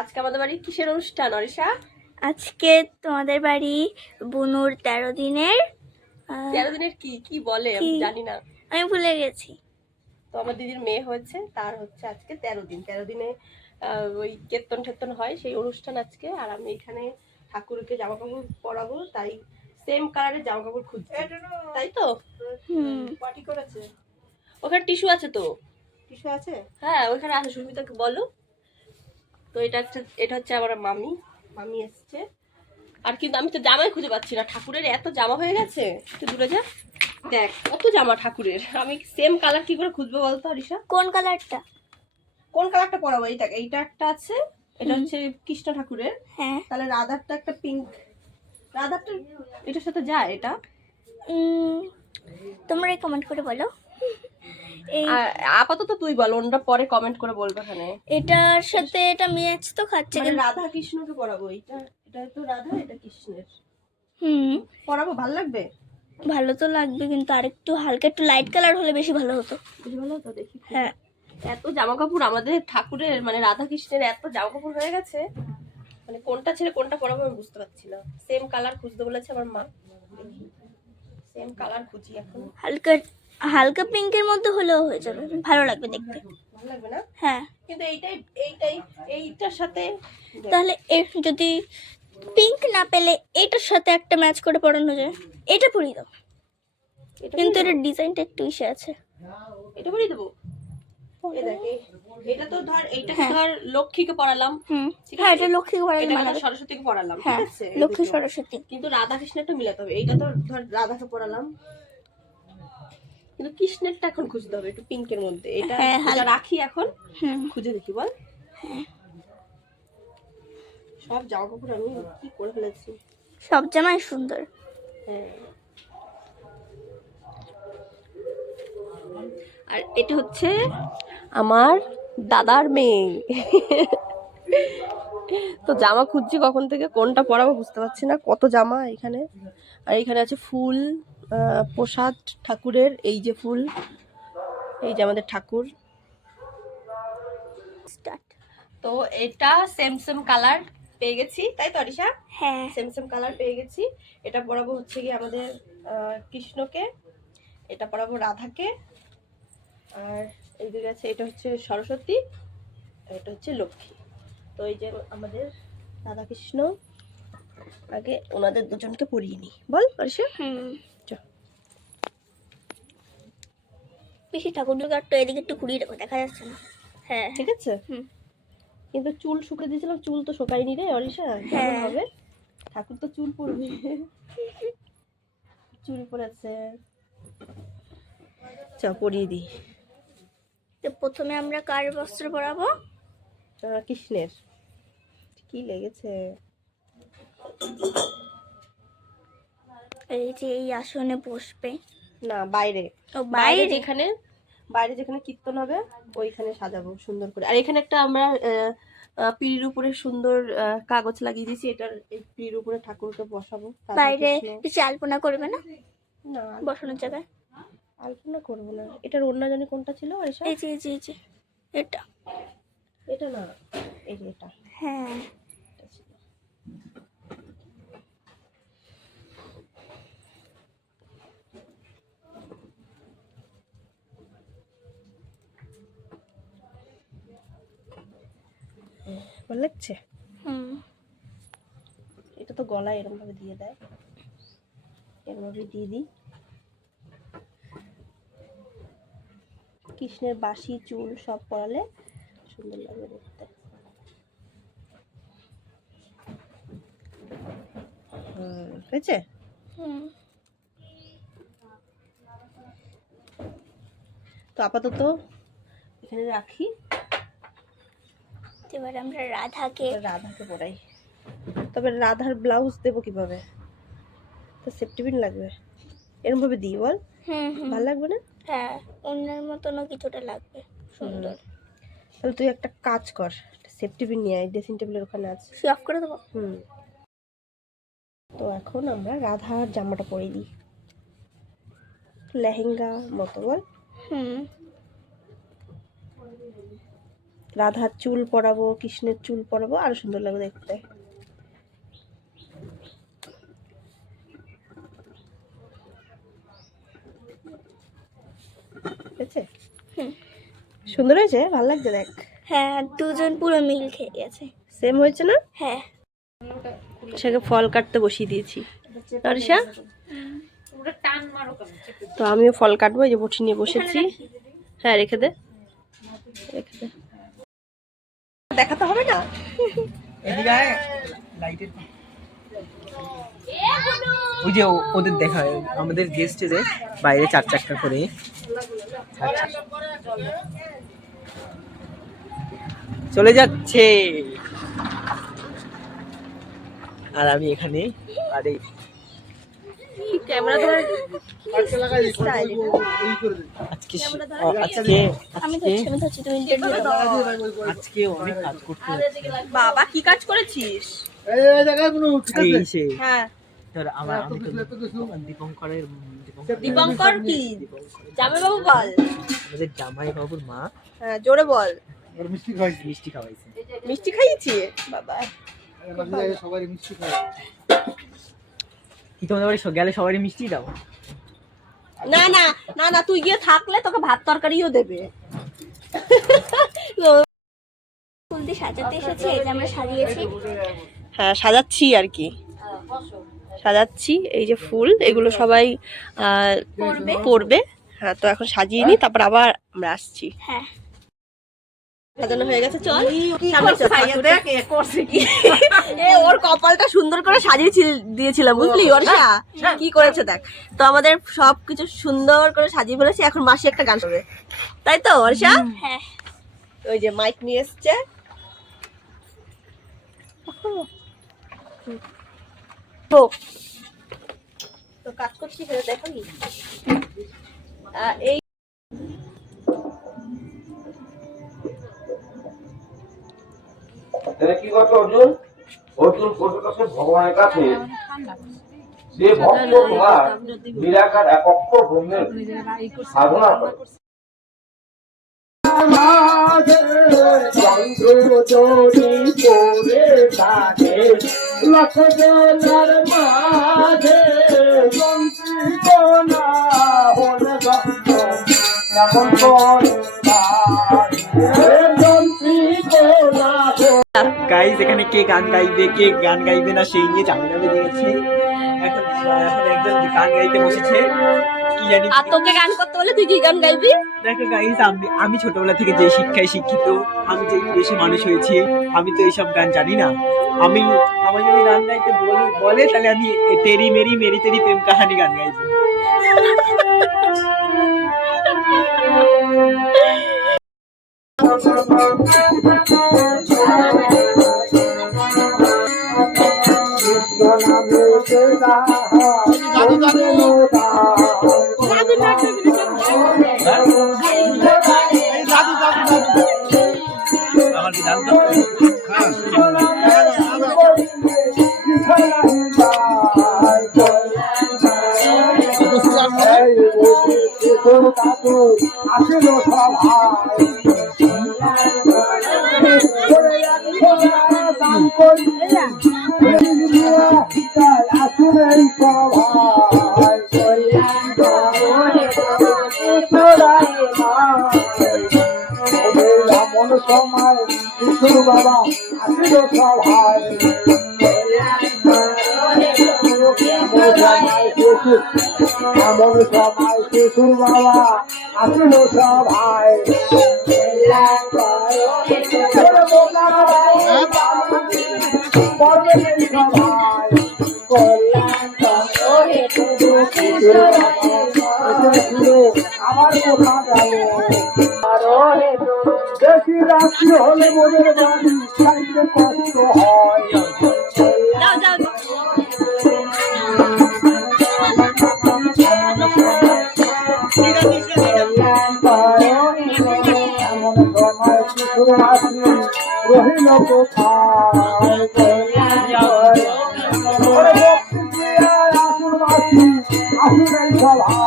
আজকে আমাদের বাড়ি কিসের অনুষ্ঠান অরিশা? আজকে তোমাদের বাড়ি বুনুর 13 দিনের 13 দিনের কি কি বলে আমি কি? জানি না। আমি ভুলে গেছি। তো আমার দিদির মেয়ে হয়েছে, তার হচ্ছে আজকে 13 দিন। 13 দিনে ওই কীর্তন ঠেতন হয়, সেই অনুষ্ঠান আজকে। আর আমি এখানে ঠাকুরকে জামা কাপড় পরাবো, তাই সেম কালারের জামা কাপড় খুঁজছি, তাই তো? পার্টি করেছে। ওখানে টিস্যু আছে তো? টিস্যু আছে? হ্যাঁ ওইখানে আছে, সুস্মিতাকে বলো। তো এটা হচ্ছে আমার মামি। মামি এসছে। আর কিন্তু আমি তো জামাই খুঁজে পাচ্ছি না, ঠাকুরের এত জামা হয়ে গেছে। একটু দূরে যা, দেখ কত জামা ঠাকুরের। আমি সেম কালার কি করে খুঁজবো বলতো অরিশা? কোন কালারটা? কোন কালারটা পরাবো? এইটা একটা আছে, এটা হচ্ছে কৃষ্ণ ঠাকুরের। হ্যাঁ। তাহলে রাধারটা একটা পিঙ্ক, রাধারটা এটার সাথে যায় এটা। তোমরাই কমেন্ট করে বলো। এই আপাতত তুই বল, অন্যটা পরে কমেন্ট করে বলবে। এখানে এটার সাথে এটা ম্যাচ তো খাচ্ছে মানে কিন্তু রাধা কৃষ্ণকে পরাবো। এটা তো রাধা, এটা কৃষ্ণের। পরাবো, ভালো লাগবে? ভালো তো লাগবে, কিন্তু আরেকটু হালকা একটু লাইট কালার হলে বেশি ভালো হতো। বেশি ভালো হতো দেখি। হ্যাঁ, এত জামা কাপড় আমাদের ঠাকুরের, মানে রাধা কৃষ্ণের এত জামা কাপড় হয়ে গেছে, মানে কোনটা ছেড়ে কোনটা পরাবো আমি বুঝতে পারছি না। সেম কালার খুঁজতে বলেছে আমার মা, দেখি সেম কালার খুঁজি এখন। হালকা হালকা পিঙ্কের মধ্যে হলেও হয়ে যাবে, ভালো লাগবে দেখতে। ভালো লাগবে না? হ্যাঁ, কিন্তু এইটার সাথে তাহলে যদি পিঙ্ক না পেলে এটার সাথে একটা ম্যাচ করে পরানো যায়। এটা পরিয়ে দাও, কিন্তু এটার ডিজাইনটা একটু ইসে আছে। এটা পরিয়ে দেবো। এটা তো ধর, এইটা ধর লক্ষ্মীকে পড়ালাম। হ্যাঁ, এটা লক্ষ্মীকে পরালে এটা মানাবে। সরস্বতীকে পড়ালাম, ঠিক হ্যাঁ, আছে? লক্ষ্মী সরস্বতী। কিন্তু রাধা কৃষ্ণেরটা মিলাতে হবে। এইটা তো ধর রাধাকে পড়ালাম, কিন্তু কৃষ্ণেরটা এখন খুঁজতে হবে একটু পিঙ্কের মধ্যে। এটা রাখি এখন, খুঁজে দেখি বল। সব জামা কাপড় আমি কি করে ফেলেছি। সব জামাই সুন্দর। হ্যাঁ, আর এটা হচ্ছে আমার দাদার মেয়ে। তো জামা খুঁজছি কখন থেকে, কোনটা পরাবো বুঝতে পারছি না। কত জামা এখানে। আর এখানে আছে ফুল, প্রসাদ ঠাকুরের। এই যে ফুল, এই যে আমাদের ঠাকুর। তো এটা সেম সেম কালার পেয়ে গেছি, তাই তো অরিশা? হ্যাঁ, সেম সেম কালার পেয়ে গেছি। এটা পরাবো হচ্ছে কি আমাদের কৃষ্ণকে, এটা পরাবো রাধাকে, আর এই দিকে আছে এটা হচ্ছে সরস্বতী, আর এটা হচ্ছে লক্ষ্মী। তো এই যে আমাদের রাধা কৃষ্ণ, আগে ওনাদের দুজনকে পরিয়ে নি বল অরিশা। বেশি ঠাকুর দুর্গা একটু এদিকে একটু ঘুরিয়ে রাখো, দেখা যাচ্ছে না। হ্যাঁ, ঠিক আছে। কিন্তু চুল শুকিয়ে দিয়েছিলাম, চুল তো শুকায়নি রে অরিশা, কেমন হবে? ঠাকুর তো চুল পড়বে। চুল পড়েছে, চ পরিয়ে দিই। তো প্রথমে আমরা কার বস্ত্র পরাবো? কৃষ্ণের। কি লেগেছে? এই যে এই আসনে বসবে না, বাইরে। বাইরে যেখানে কীর্তন হবে ওইখানে সাজাবো সুন্দর করে। আর এখানে একটা আমরা পিঁড়ির উপরে সুন্দর কাগজ লাগিয়ে দিয়েছি। এটার এই পিঁড়ির উপরে ঠাকুরকে বসাবো। বাইরে কিছু আলপনা করবে না? না, বসানোর জায়গায় আলপনা করবো না। এটার অন্য জানি কোনটা ছিল আরিশা? এই যে এটা এটা না, এই যে এটা। হ্যাঁ, ভালো লাগছে। এটা তো গলায় এরকম ভাবে দিয়ে দেয়, এরকম ভাবে দিয়ে দিই। কৃষ্ণের বাঁশি চুল সব পরালে সুন্দর লাগবে দেখতে। হয়েছে। তো আপাতত এখানে রাখি। এবার আমরা রাধাকে পরাই। তবে রাধার ব্লাউজ দেবো কিভাবে? তো সেফটি পিন লাগবে, এরকম ভাবে দিই বল। ভালো লাগবে না? হ্যাঁ, অন্যের মতনও কিছুটা লাগবে সুন্দর। তাহলে তুই একটা কাজ কর, সেফটি পিন নিয়ে আয়, ড্রেসিং টেবিলের ওখানে আছে। সে অফ করে দেবো। তো এখন আমরা রাধার জামাটা পরে দিই, লেহেঙ্গা মতো বল। রাধার চুল পরাবো, কৃষ্ণের চুল পরাবো, আরো সুন্দর লাগবে দেখতে। সুন্দর হয়েছে, ভালো লাগছে দেখ। হ্যাঁ, দুজন পুরো মিল খেয়ে গেছে। সেম হয়েছে না? হ্যাঁ। সেকে ফল কাটতে বসিয়ে দিয়েছি। অরিশা, তো আমিও ফল কাটবো, এই যে বটি নিয়ে বসেছি। হ্যাঁ, রেখে দে, রেখে দে। দেখাতে হবে না। ওই যে ওদের দেখা আমাদের গেস্টে বাইরে 4 চাকা করে চলে যাচ্ছে, আর আমি এখানে। আরে ক্যামেরা ধরে আজকে অনেক কাজ করতে হচ্ছে। বাবা কি কাজ করেছিস? হ্যাঁ, দীপঙ্করের দীপঙ্কর কি জামাই বাবু বল? আমাদের জামাই বাবুর মা। হ্যাঁ, জোরে বল। মিষ্টি খাওয়াইছে। মিষ্টি খাইয়েছি বাবা। সবারই মিষ্টি খায়। কি তোমাদের বাড়ি গেলে সবারই মিষ্টি দাও? না না না না, তুই গিয়ে থাকলে তোকে ভাত তরকারিও দেবে। ফুল দিয়ে সাজাতে এসেছি, এই যে আমরা সাজিয়েছি। হ্যাঁ, সাজাচ্ছি আর কি, সাজাচ্ছি। এই যে ফুল, এগুলো সবাই পরবে। হ্যাঁ, তো এখন সাজিয়ে নি, তারপর আবার আমরা আসছি। হ্যাঁ, সাজানো হয়ে গেছে, চল সামনে চল। দেখ এ করছে কি, এ ওর কপালটা সুন্দর করে সাজিয়ে দিয়েছিলাম, বুঝলি অর্ষা কি করেছে দেখ। তো আমাদের সবকিছু সুন্দর করে সাজিয়ে ফেলেছি, এখন মাসি একটা গান করবে, তাই তো অর্ষা? হ্যাঁ। ওই যে মাইক নিয়ে এসছে। তো কাজ করছি সেটা দেখো কি। এই কি করতো অর্জুন? অর্জুন করতে ভগবানের কাছে যে ভক্ত তোমার নিরাকার একক ব্রহ্মের সাধনা করে। গাইস এখানে কে গান গাইবে কে গান গাইবে না সেই নিয়ে ঝামেলা বেঁধে গেছে। এখন একজন গান গাইতে বসেছে, কি জানি। আর তোকে গান করতে বলে তুই কি গান গাইবি? দেখো গাইস, আমি ছোটবেলা থেকে যে শিক্ষায় শিক্ষিত, আমি যে দেশে মানুষ হয়েছি, আমি তো এইসব গান জানি না। আমার যদি গান গাইতে বলে তাহলে আমি তেরি মেরি মেরি তেরি প্রেম কাহানি গান গাইবো। আমার কি জানতো? সময় বাবা আসিল সভায়, এমন সময় শিশুর বাবা আসিল সভায়। আমার কোথা গেল বেশি রাত্রি হলে মোদের বাড়ি খাইতে কষ্ট হয়। এমন সময় শিশু আসি রহিল কোথায়, আসুন মাসি আসুন এই সভা।